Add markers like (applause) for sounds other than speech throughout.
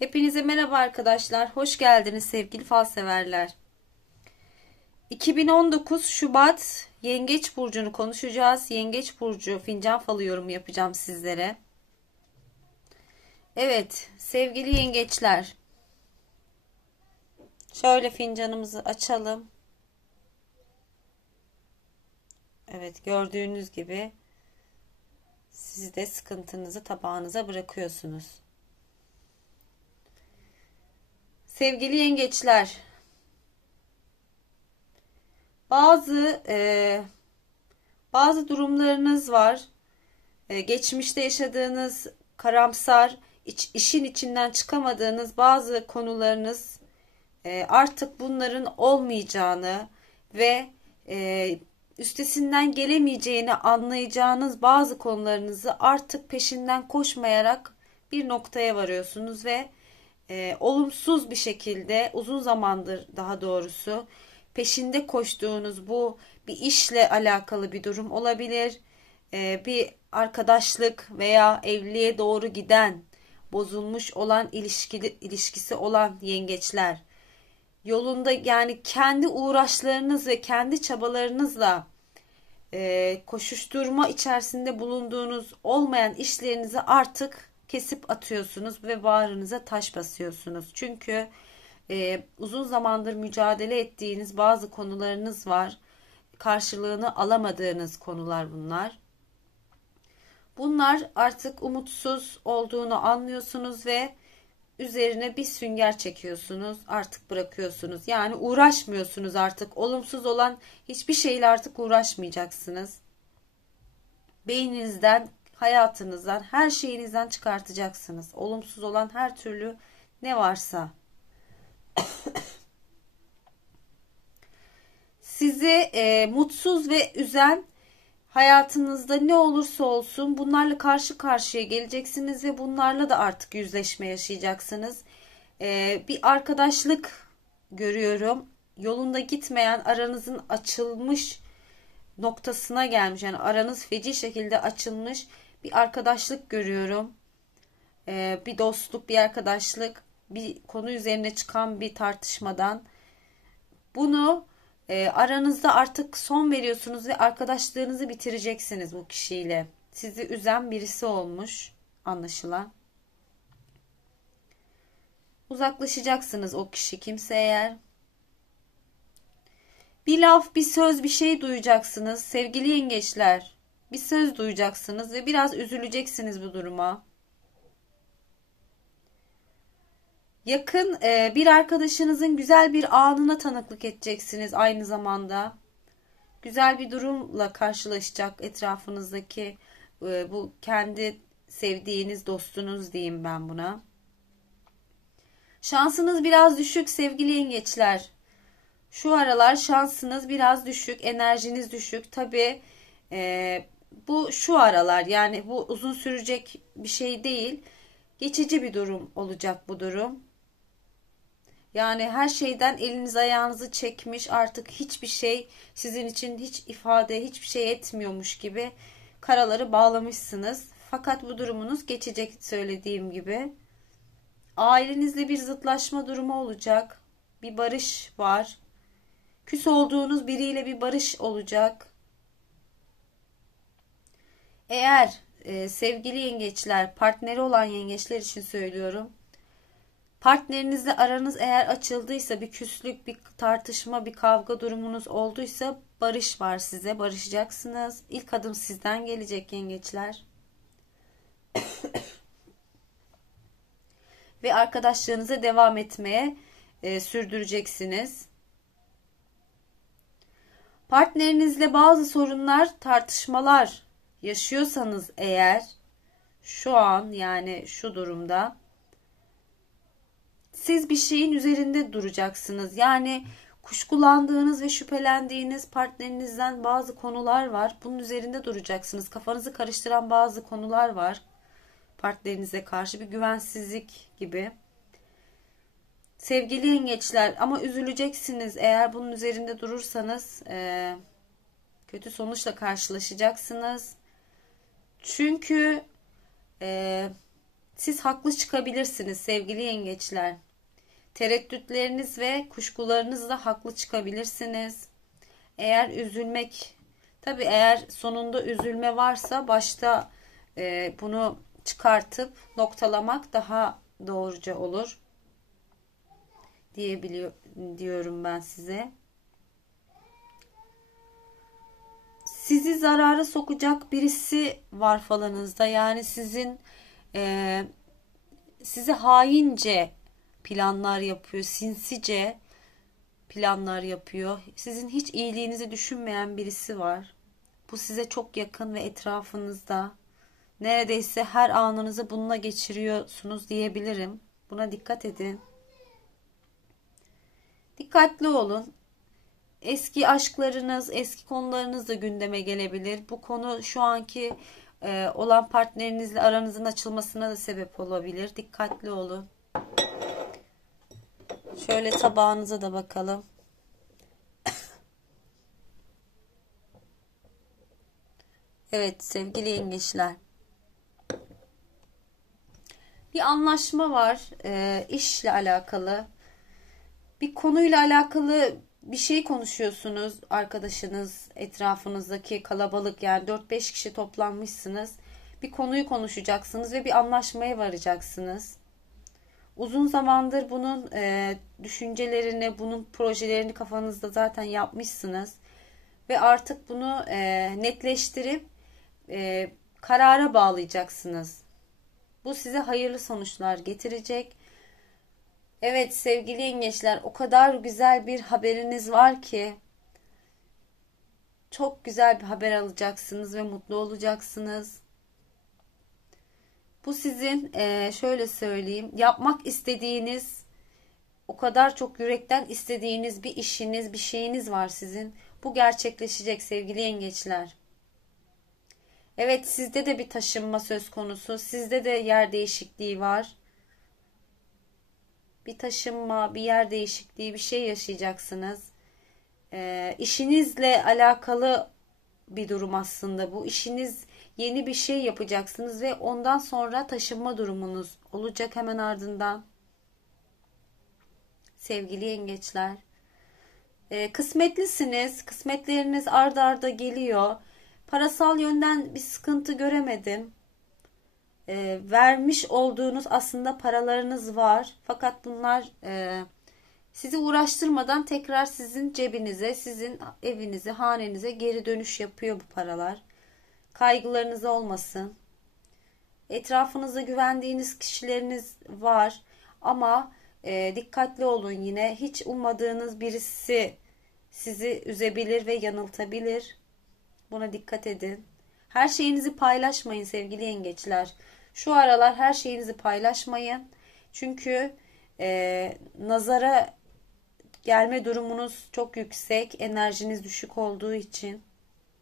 Hepinize merhaba arkadaşlar. Hoş geldiniz sevgili fal severler. 2019 Şubat Yengeç burcunu konuşacağız. Yengeç burcu fincan falı yorum yapacağım sizlere. Evet, sevgili yengeçler. Şöyle fincanımızı açalım. Evet, gördüğünüz gibi siz de sıkıntınızı tabağınıza bırakıyorsunuz. Sevgili yengeçler, bazı e, bazı durumlarınız var. E, geçmişte yaşadığınız karamsar, iç, işin içinden çıkamadığınız bazı konularınız e, artık bunların olmayacağını ve e, üstesinden gelemeyeceğini anlayacağınız bazı konularınızı artık peşinden koşmayarak bir noktaya varıyorsunuz ve e, olumsuz bir şekilde uzun zamandır daha doğrusu peşinde koştuğunuz bu bir işle alakalı bir durum olabilir. E, bir arkadaşlık veya evliliğe doğru giden bozulmuş olan ilişkili, ilişkisi olan yengeçler yolunda yani kendi uğraşlarınız ve kendi çabalarınızla e, koşuşturma içerisinde bulunduğunuz olmayan işlerinizi artık kesip atıyorsunuz ve bağrınıza taş basıyorsunuz. Çünkü e, uzun zamandır mücadele ettiğiniz bazı konularınız var. Karşılığını alamadığınız konular bunlar. Bunlar artık umutsuz olduğunu anlıyorsunuz ve üzerine bir sünger çekiyorsunuz. Artık bırakıyorsunuz. Yani uğraşmıyorsunuz artık. Olumsuz olan hiçbir şeyle artık uğraşmayacaksınız. Beyninizden hayatınızdan, her şeyinizden çıkartacaksınız. Olumsuz olan her türlü ne varsa. (coughs) Sizi e, mutsuz ve üzen hayatınızda ne olursa olsun bunlarla karşı karşıya geleceksiniz ve bunlarla da artık yüzleşme yaşayacaksınız. E, bir arkadaşlık görüyorum. Yolunda gitmeyen aranızın açılmış noktasına gelmiş. Yani aranız feci şekilde açılmış bir arkadaşlık görüyorum. Ee, bir dostluk, bir arkadaşlık, bir konu üzerine çıkan bir tartışmadan. Bunu e, aranızda artık son veriyorsunuz ve arkadaşlığınızı bitireceksiniz bu kişiyle. Sizi üzen birisi olmuş anlaşılan. Uzaklaşacaksınız o kişi kimse eğer. Bir laf, bir söz, bir şey duyacaksınız sevgili yengeçler bir söz duyacaksınız ve biraz üzüleceksiniz bu duruma. Yakın e, bir arkadaşınızın güzel bir anına tanıklık edeceksiniz aynı zamanda. Güzel bir durumla karşılaşacak etrafınızdaki e, bu kendi sevdiğiniz dostunuz diyeyim ben buna. Şansınız biraz düşük sevgili yengeçler. Şu aralar şansınız biraz düşük, enerjiniz düşük. Tabi e, bu şu aralar yani bu uzun sürecek bir şey değil. Geçici bir durum olacak bu durum. Yani her şeyden eliniz ayağınızı çekmiş artık hiçbir şey sizin için hiç ifade hiçbir şey etmiyormuş gibi karaları bağlamışsınız. Fakat bu durumunuz geçecek söylediğim gibi. Ailenizle bir zıtlaşma durumu olacak. Bir barış var. Küs olduğunuz biriyle bir barış olacak. Eğer e, sevgili yengeçler, partneri olan yengeçler için söylüyorum. Partnerinizle aranız eğer açıldıysa, bir küslük, bir tartışma, bir kavga durumunuz olduysa barış var size. Barışacaksınız. İlk adım sizden gelecek yengeçler. (coughs) Ve arkadaşlığınıza devam etmeye e, sürdüreceksiniz. Partnerinizle bazı sorunlar, tartışmalar yaşıyorsanız eğer şu an yani şu durumda siz bir şeyin üzerinde duracaksınız. Yani kuşkulandığınız ve şüphelendiğiniz partnerinizden bazı konular var. Bunun üzerinde duracaksınız. Kafanızı karıştıran bazı konular var. Partnerinize karşı bir güvensizlik gibi. Sevgili yengeçler ama üzüleceksiniz eğer bunun üzerinde durursanız e, kötü sonuçla karşılaşacaksınız. Çünkü e, siz haklı çıkabilirsiniz sevgili yengeçler. Tereddütleriniz ve kuşkularınızla haklı çıkabilirsiniz. Eğer üzülmek, tabi eğer sonunda üzülme varsa başta e, bunu çıkartıp noktalamak daha doğruca olur diyebiliyor diyorum ben size. Sizi zarara sokacak birisi var falanızda. Yani sizin e, size haince planlar yapıyor, sinsice planlar yapıyor. Sizin hiç iyiliğinizi düşünmeyen birisi var. Bu size çok yakın ve etrafınızda. Neredeyse her anınızı bununla geçiriyorsunuz diyebilirim. Buna dikkat edin. Dikkatli olun. Eski aşklarınız, eski konularınız da gündeme gelebilir. Bu konu şu anki e, olan partnerinizle aranızın açılmasına da sebep olabilir. Dikkatli olun. Şöyle tabağınıza da bakalım. (laughs) Evet sevgili yengeçler. Bir anlaşma var e, işle alakalı. Bir konuyla alakalı bir şey konuşuyorsunuz arkadaşınız etrafınızdaki kalabalık yani 4-5 kişi toplanmışsınız. Bir konuyu konuşacaksınız ve bir anlaşmaya varacaksınız. Uzun zamandır bunun e, düşüncelerini, bunun projelerini kafanızda zaten yapmışsınız. Ve artık bunu e, netleştirip e, karara bağlayacaksınız. Bu size hayırlı sonuçlar getirecek. Evet sevgili yengeçler o kadar güzel bir haberiniz var ki çok güzel bir haber alacaksınız ve mutlu olacaksınız. Bu sizin e, şöyle söyleyeyim yapmak istediğiniz o kadar çok yürekten istediğiniz bir işiniz bir şeyiniz var sizin. Bu gerçekleşecek sevgili yengeçler. Evet sizde de bir taşınma söz konusu. Sizde de yer değişikliği var. Bir taşınma, bir yer değişikliği, bir şey yaşayacaksınız. E, işinizle alakalı bir durum aslında bu. İşiniz yeni bir şey yapacaksınız ve ondan sonra taşınma durumunuz olacak hemen ardından. Sevgili yengeçler. E, kısmetlisiniz. Kısmetleriniz ard arda geliyor. Parasal yönden bir sıkıntı göremedim. E, vermiş olduğunuz aslında paralarınız var. Fakat bunlar e, sizi uğraştırmadan tekrar sizin cebinize, sizin evinize, hanenize geri dönüş yapıyor bu paralar. Kaygılarınız olmasın. Etrafınızda güvendiğiniz kişileriniz var ama e, dikkatli olun yine. Hiç ummadığınız birisi sizi üzebilir ve yanıltabilir. Buna dikkat edin. Her şeyinizi paylaşmayın sevgili yengeçler. Şu aralar her şeyinizi paylaşmayın. Çünkü e, nazara gelme durumunuz çok yüksek. Enerjiniz düşük olduğu için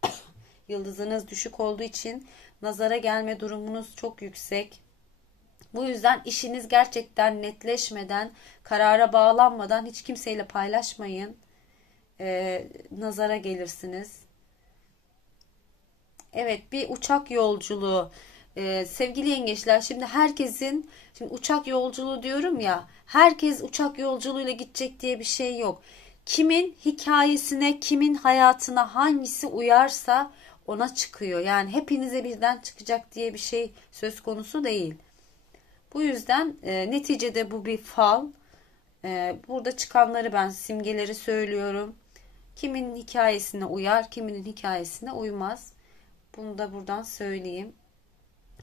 (coughs) yıldızınız düşük olduğu için nazara gelme durumunuz çok yüksek. Bu yüzden işiniz gerçekten netleşmeden, karara bağlanmadan hiç kimseyle paylaşmayın. Ee, nazara gelirsiniz. Evet bir uçak yolculuğu. Ee, sevgili yengeçler şimdi herkesin şimdi uçak yolculuğu diyorum ya herkes uçak yolculuğuyla gidecek diye bir şey yok. Kimin hikayesine, kimin hayatına hangisi uyarsa ona çıkıyor. Yani hepinize birden çıkacak diye bir şey söz konusu değil. Bu yüzden e, neticede bu bir fal. E, burada çıkanları ben simgeleri söylüyorum. Kimin hikayesine uyar, kiminin hikayesine uymaz. Bunu da buradan söyleyeyim.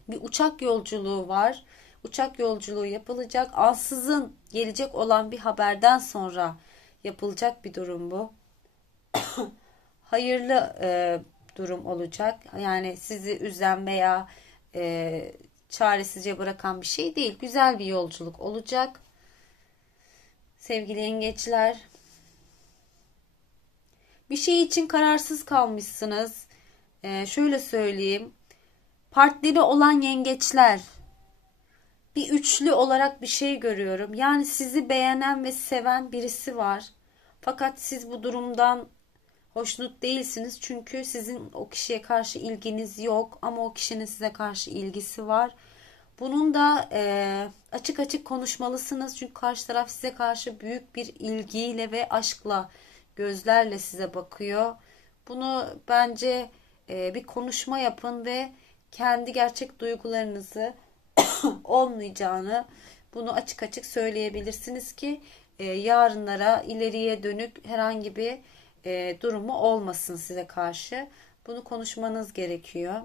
Bir uçak yolculuğu var. Uçak yolculuğu yapılacak. Ansızın gelecek olan bir haberden sonra yapılacak bir durum bu. (coughs) Hayırlı e, durum olacak. Yani sizi üzen veya e, çaresizce bırakan bir şey değil. Güzel bir yolculuk olacak. Sevgili yengeçler. Bir şey için kararsız kalmışsınız. Ee, şöyle söyleyeyim. Partneri olan yengeçler. Bir üçlü olarak bir şey görüyorum. Yani sizi beğenen ve seven birisi var. Fakat siz bu durumdan hoşnut değilsiniz. Çünkü sizin o kişiye karşı ilginiz yok ama o kişinin size karşı ilgisi var. Bunun da e, açık açık konuşmalısınız. Çünkü karşı taraf size karşı büyük bir ilgiyle ve aşkla, gözlerle size bakıyor. Bunu bence e, bir konuşma yapın ve kendi gerçek duygularınızı (coughs) olmayacağını bunu açık açık söyleyebilirsiniz ki e, yarınlara ileriye dönük herhangi bir e, durumu olmasın size karşı. Bunu konuşmanız gerekiyor.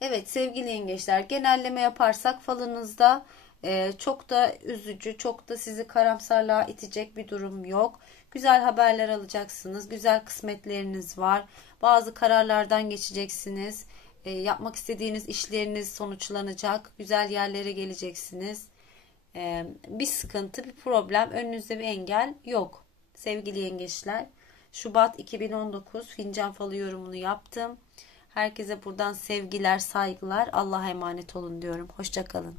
Evet sevgili yengeçler genelleme yaparsak falınızda e, çok da üzücü, çok da sizi karamsarlığa itecek bir durum yok. Güzel haberler alacaksınız, güzel kısmetleriniz var. Bazı kararlardan geçeceksiniz. E, yapmak istediğiniz işleriniz sonuçlanacak. Güzel yerlere geleceksiniz. E, bir sıkıntı, bir problem, önünüzde bir engel yok. Sevgili yengeçler, Şubat 2019 fincan falı yorumunu yaptım. Herkese buradan sevgiler, saygılar. Allah'a emanet olun diyorum. Hoşçakalın.